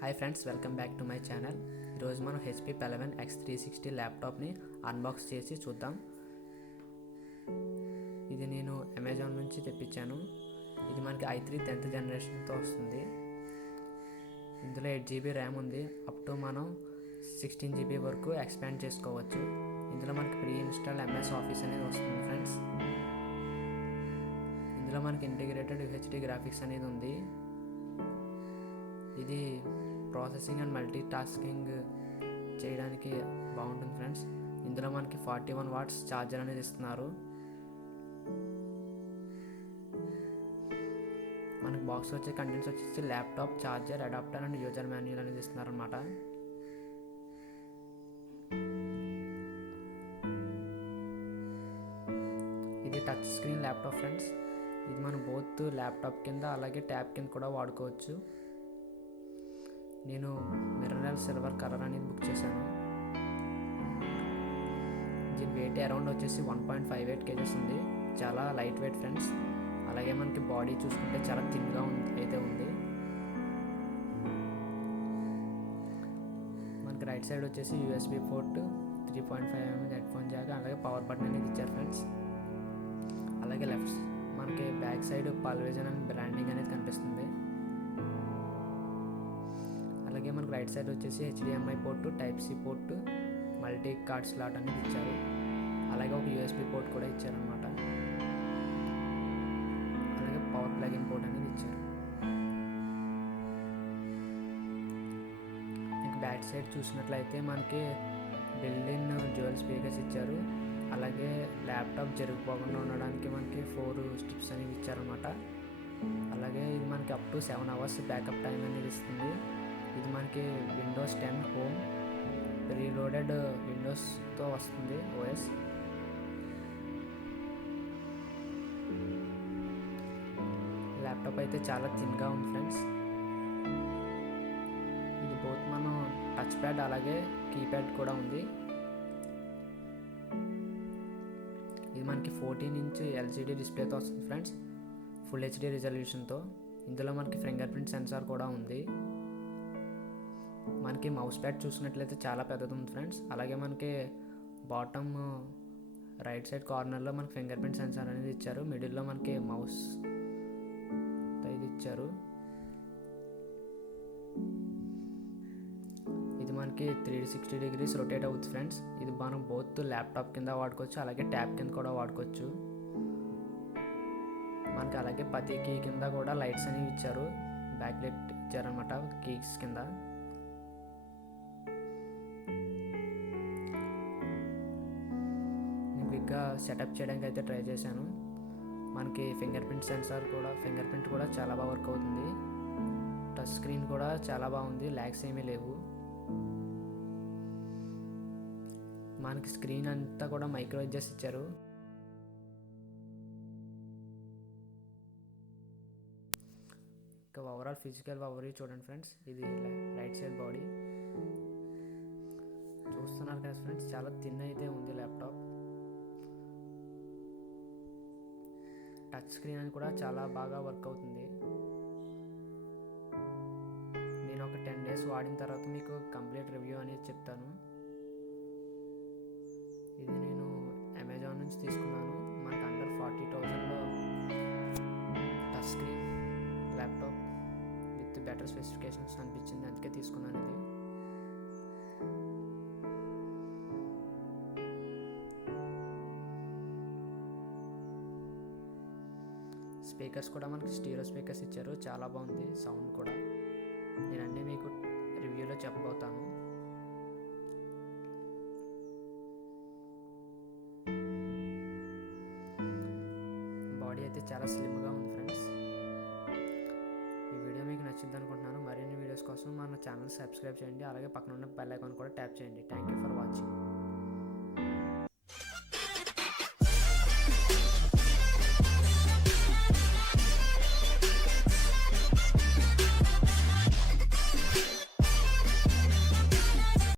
Hi friends, welcome back to my channel. ఈరోజు మనం HP Pavilion X360 ల్యాప్టాప్ని అన్బాక్స్ చేసి చూద్దాం. ఇది నేను అమెజాన్ నుంచి తెప్పించాను. ఇది మనకి i3 10th జనరేషన్తో వస్తుంది. ఇందులో 8GB ర్యామ్ ఉంది. అప్ టు మనం 16GB వరకు ఎక్స్పాండ్ చేసుకోవచ్చు. ఇందులో మనకి ప్రీ ఇన్స్టాల్ MS ఆఫీస్ అనేది వస్తుంది ఫ్రెండ్స్. ఇందులో మనకి ఇంటిగ్రేటెడ్ UHD గ్రాఫిక్స్ అనేది ఉంది. ఇది ప్రాసెసింగ్ అండ్ మల్టీ టాస్కింగ్ చేయడానికి బాగుంటుంది ఫ్రెండ్స్. ఇందులో మనకి 41 వాట్స్ ఛార్జర్ అనేది ఇస్తున్నారు. మనకి బాక్స్ వచ్చే కంటెంట్స్ వచ్చేసి laptop, charger, adapter and user manual అనేది ఇస్తున్నారు అన్నమాట. ఇది టచ్ స్క్రీన్ ల్యాప్టాప్ ఫ్రెండ్స్. ఇది మనం బోత్ ల్యాప్టాప్ కింద అలాగే ట్యాబ్ కింద కూడా వాడుకోవచ్చు. నేను మిర్రర్ సిల్వర్ కలర్ అనేది బుక్ చేశాను. దీని వెయిట్ అరౌండ్ వచ్చేసి 1.58 kgs ఉంది. చాలా లైట్ వెయిట్ ఫ్రెండ్స్. అలాగే మనకి బాడీ చూసుకుంటే చాలా థిన్గా అయితే ఉంది. మనకి రైట్ సైడ్ వచ్చేసి USB port, 3.5mm headphone Jack, అలాగే పవర్ బటన్ అనేది ఇచ్చారు ఫ్రెండ్స్. అలాగే లెఫ్ట్ మనకి బ్యాక్ సైడ్ పల్విజన్ అండ్ బ్రాండింగ్ అనేది కనిపిస్తుంది. అలాగే మనకు రైట్ సైడ్ వచ్చేసి HDMI port, Type-C port, multi card slot అనేది ఇచ్చారు. అలాగే ఒక USB పోర్ట్ కూడా ఇచ్చారనమాట. అలాగే పవర్ ప్లగ్-ఇన్ పోర్ట్ అనేది ఇచ్చారు. ఇంకా బ్యాక్ సైడ్ చూసినట్లయితే మనకి బిల్ట్-ఇన్ డ్యూయల్ స్పీకర్స్ ఇచ్చారు. అలాగే ల్యాప్టాప్ జరిగిపోకుండా ఉండడానికి మనకి 4 స్ట్రిప్స్ అనేవి ఇచ్చారనమాట. అలాగే ఇది మనకి up to 7 hours backup time అనేది ఇస్తుంది. ఇది మనకి Windows 10 హోమ్ ప్రీలోడెడ్ విండోస్తో వస్తుంది OS. ల్యాప్టాప్ అయితే చాలా థిన్గా ఉంది ఫ్రెండ్స్. ఇది బోత్ మనం టచ్ ప్యాడ్ అలాగే కీప్యాడ్ కూడా ఉంది. ఇది మనకి 14-inch LCD డిస్ప్లేతో వస్తుంది ఫ్రెండ్స్, ఫుల్ HD రిజల్యూషన్తో. ఇందులో మనకి ఫింగర్ ప్రింట్ సెన్సార్ కూడా ఉంది. మనకి మౌస్ ప్యాడ్ చూసినట్లయితే చాలా పెద్దది ఉంది ఫ్రెండ్స్. అలాగే మనకి బాటమ్ రైట్ సైడ్ కార్నర్లో మనకి ఫింగర్ ప్రింట్ సెన్సార్ అనేది ఇచ్చారు. మిడిల్లో మనకి మౌస్ ఇది ఇచ్చారు. ఇది మనకి 360 degrees రొటేట్ అవుతుంది ఫ్రెండ్స్. ఇది మనం బోత్ ల్యాప్టాప్ కింద వాడుకోవచ్చు, అలాగే ట్యాబ్ కింద కూడా వాడుకోవచ్చు. మనకి అలాగే ప్రతి కీ కింద కూడా లైట్స్ అనేవి ఇచ్చారు. బ్యాక్ లైట్ ఇచ్చారనమాట కీస్ కింద. ఇంకా సెటప్ చేయడానికి అయితే ట్రై చేశాను. మనకి ఫింగర్ ప్రింట్ కూడా చాలా బాగా వర్క్ అవుతుంది. టచ్ స్క్రీన్ కూడా చాలా బాగుంది, ల్యాగ్స్ ఏమీ లేవు. మనకి స్క్రీన్ అంతా కూడా మైక్రో ఎడ్జెస్ ఇచ్చారు. ఇంకా ఓవరాల్ ఫిజికల్ ఓవరీ చూడండి ఫ్రెండ్స్. ఇది రైట్ సైడ్ బాడీ చూస్తున్నారు కదా ఫ్రెండ్స్, చాలా థిన్ అయితే ఉంది ల్యాప్టాప్. టచ్ స్క్రీన్ అని కూడా చాలా బాగా వర్క్ అవుతుంది. నేను ఒక 10 days వాడిన తర్వాత మీకు కంప్లీట్ రివ్యూ అనేది చెప్తాను. ఇది నేను అమెజాన్ నుంచి తీసుకున్నాను. మనకు అండర్ 40,000లో touch screen laptop with better specifications అనిపించింది, అందుకే తీసుకున్నాను ఇది. స్పీకర్స్ కూడా మనకి స్టీరియో స్పీకర్స్ ఇచ్చారు, చాలా బాగుంది సౌండ్ కూడా. నేను అన్నీ మీకు రివ్యూలో చెప్పబోతాను. బాడీ అయితే చాలా స్లిమ్గా ఉంది ఫ్రెండ్స్. ఈ వీడియో మీకు నచ్చింది అనుకుంటున్నాను. మరిన్ని వీడియోస్ కోసం మన ఛానల్ సబ్స్క్రైబ్ చేయండి, అలాగే పక్కన ఉన్న బెల్ ఐకాన్ కూడా ట్యాప్ చేయండి. Thank you for watching.